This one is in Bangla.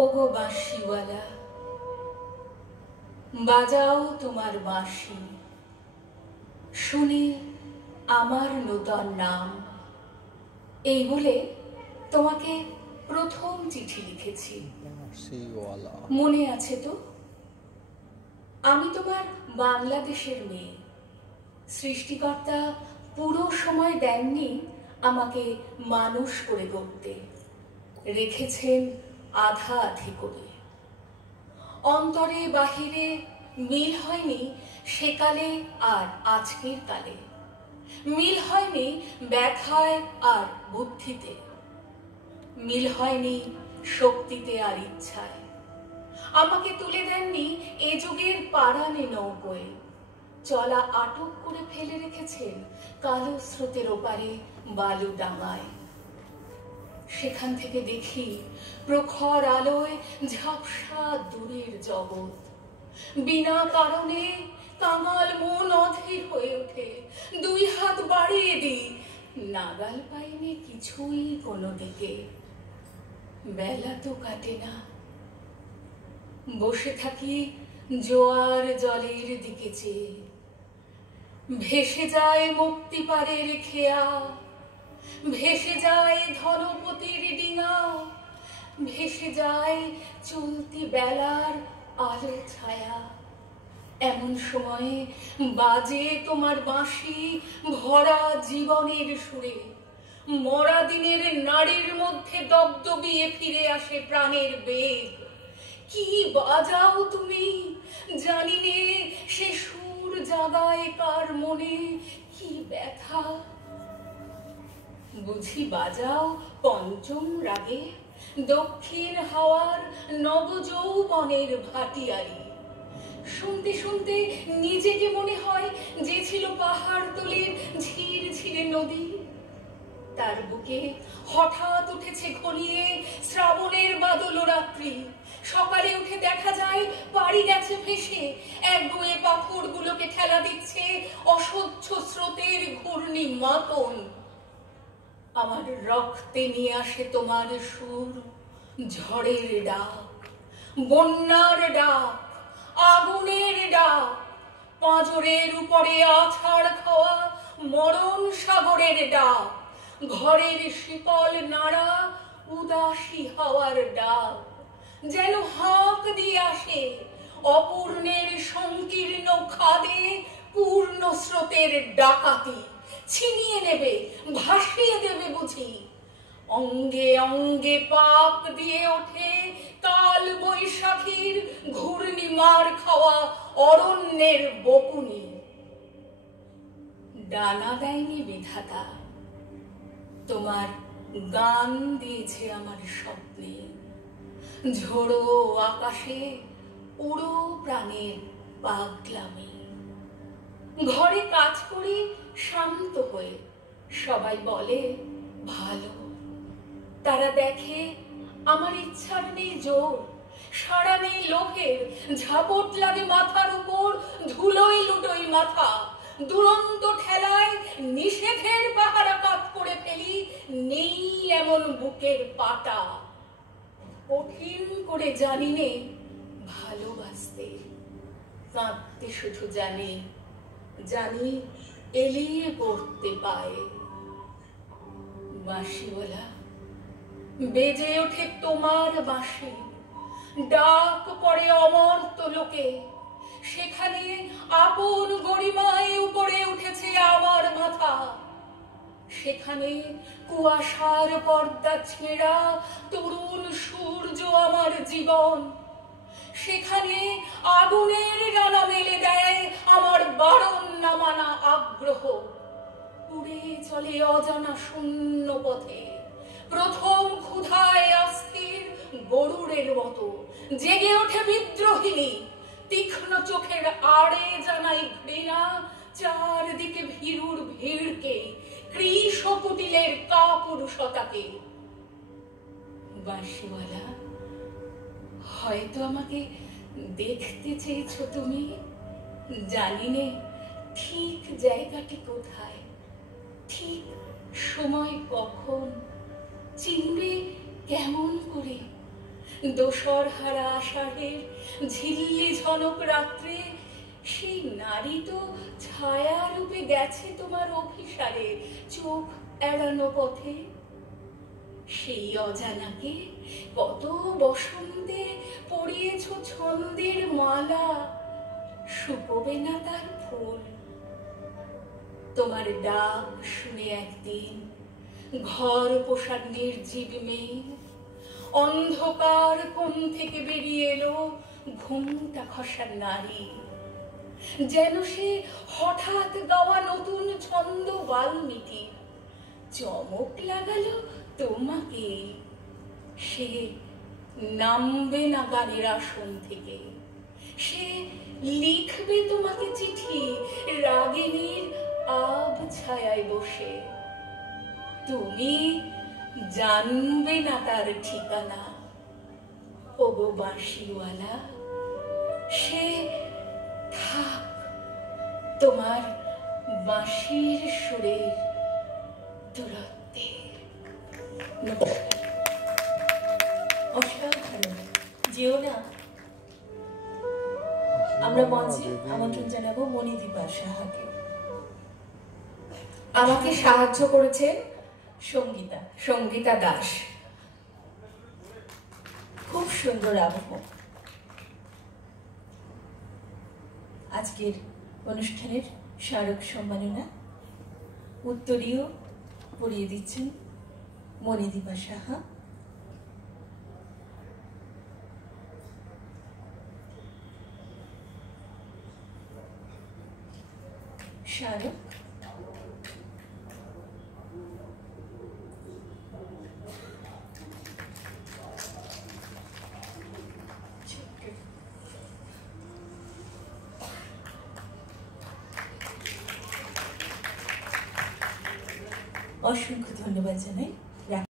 ওগো বাঁশিওয়ালা, বাজাও তোমার বাঁশি, শুনি আমার নূতন নাম। এই বলে তোমাকে প্রথম চিঠি লিখেছি, মনে আছে তো? আমি তোমার বাংলাদেশের মেয়ে। সৃষ্টিকর্তা পুরো সময় দেননি আমাকে মানুষ করে গড়তে, রেখেছেন আধা আধি করে। অন্তরে বাহিরে মিল হয়নি সেকালে আর আজকের কালে, মিল হয়নি ব্যথায় আর বুদ্ধিতে, মিল হয়নি শক্তিতে আর ইচ্ছায়। আমাকে তুলে দেননি এ যুগের পারানে নৌকোয়, চলা আটক করে ফেলে রেখেছেন কালো স্রোতের ওপারে বালু ডাঙায়। সেখান থেকে দেখি প্রখর আলোয় ঝাপসা দূরের জগৎ। বিনা কারণে কাঙাল মন অধীর হয়ে ওঠে, দুই হাত বাড়িয়ে দিই, নাগাল পাইনি কিছুই কোনো দিকে। বেলা তো কাটে না, বসে থাকি জোয়ার জলের দিকে চেয়ে। ভেসে যায় মুক্তিপারের খেয়া, ভেসে যায় ধনপতির ডিঙা, ভেসে যায় চলতি বেলার আলো ছায়া। এমন সময়ে বাজে তোমার বাঁশি ভরা জীবনের সুরে। মরা দিনের নাড়ির মধ্যে দপদপিয়ে ফিরে আসে প্রাণের বেগ। কি বাজাও তুমি, জানি নে সে সুর জাগায় কার মনে কি ব্যথা। বুঝি বাজাও পঞ্চম রাগে দক্ষিণ হাওয়ার নবযৌবনের ভাটিয়ারি। শুনতে শুনতে নিজেকে মনে হয় যে ছিল পাহাড় তলের ঝির ঝিরে নদী। তার বুকে হঠাৎ উঠেছে ঘনিয়ে শ্রাবণের বাদল রাত্রি। সকালে উঠে দেখা যায় বাড়ি গেছে ভেসে, একগুয়ে পাথরগুলোকে ঠেলা দিচ্ছে অসহ্য স্রোতের ঘূর্ণি মাতন। আমার রক্তে নিয়ে আসে তোমার সুর, ঝড়ের ডাক, বন্যার ডাক, আগুনের ডাক, পাঁজরের উপরে আছাড় খাওয়া মরণ সাগরের ডাক, ঘরের শিকল নাড়া উদাসী হাওয়ার ডাক। যেন হাঁক দিয়ে আসে অপূর্ণের সংকীর্ণ খাদে পূর্ণ স্রোতের ডাকাতি। ছিনিয়ে নেবে, ভাসিয়ে দেবে বুঝি। অঙ্গে অঙ্গে পাক দিয়ে ওঠে কাল বৈশাখীর ঘূর্ণি মার খাওয়া অরণ্যের বকুনি। ডানা দেয়নি বিধাতা, তোমার গান দিয়েছে আমার স্বপ্নে। ঝোড়ো আকাশে উড়ো প্রাণের পাগলামি। ঘরে কাজ করি শান্ত হয়ে, সবাই বলে ভালো। তারা দেখে আমার ইচ্ছার নেই জোর, সারা নেই লোকের, ঝাপট লাগে মাথার উপর, ধুলোই লুটোই মাথা। দুরন্ত ঠেলায় নিষেধের পাহারা কাত করে ফেলি, নেই এমন বুকের পাটা। কঠিন করে জানি নে ভালোবাসতে, কাঁদতে শুধু জানি, জানি এলিয়ে পড়তে পায়। বাঁশিওয়ালা, বেজে ওঠে তোমার বাঁশি, ডাক পড়ে অমর্ত লোকে। সেখানে আপন গরিমায় উপরে উঠেছে আমার মাথা। সেখানে কুয়াশার পর্দা ছেঁড়া তরুণ সূর্য আমার জীবন। সেখানে আগুনের ডানা মেলে দেয় আমার বারণ না মানা আগ্রহ। উড়ে চলে অজানা শূন্য পথে, প্রথম ক্ষুধায় অস্থির গরুড়ের মতো। জেগে ওঠে বিদ্রোহিনী, তীক্ষ্ণ চোখের আড়ে জানাই ঘৃণা চারদিকে ভীরুর ভিড়কে, কৃষ কুটিলের কাপুরুষতাকে। বাঁশিওয়ালা, হয়তো আমাকে দেখতে চেয়েছ তুমি, জানি নে ঠিক জায়গাটি কোথায়, ঠিক সময় কখন, চিনবে কেমন করে? দোসর হারা আষাঢ়ের ঝিল্লি ঝনক রাত্রে সেই নারী তো ছায়া রূপে গেছে তোমার অভিসারে চোখ এড়ানো পথে। সেই অজানাকে কত বসন্তে পরিয়েছ ছন্দের মালা, শুকোবে না তার ফুল। তোমার ডাক শুনে একদিন ঘর পোষার নির্জীব মেয়ে অন্ধকার কোণ থেকে বেরিয়ে এলো ঘুমটা খসার নারী, যেন সে হঠাৎ গাওয়া নতুন ছন্দ বাল্মীকি। চমক লাগালো তোমাকে, সে নামবে না গানের আসন থেকে, সে লিখবে তোমাকে চিঠি রাগিনীর আব ছায়ায় বসে। তুমি জানবে না তার ঠিকানা, ওগো বাঁশিওয়ালা, সে থাক তোমার বাঁশির সুরের দূরত্বে। অসাধারণ। যেও না। আমরা মঞ্চে আমন্ত্রণ জানাবো মণিদীপা সাহাকে। আমাকে সাহায্য করেছে সঙ্গীতা দাস। খুব সুন্দর আবহ। আজকের অনুষ্ঠানের স্মারক সম্মাননা উত্তরীয় পরিয়ে দিচ্ছেন মণিদীপা সাহা। স্মারক অসংখ্য ধন্যবাদ জানাই।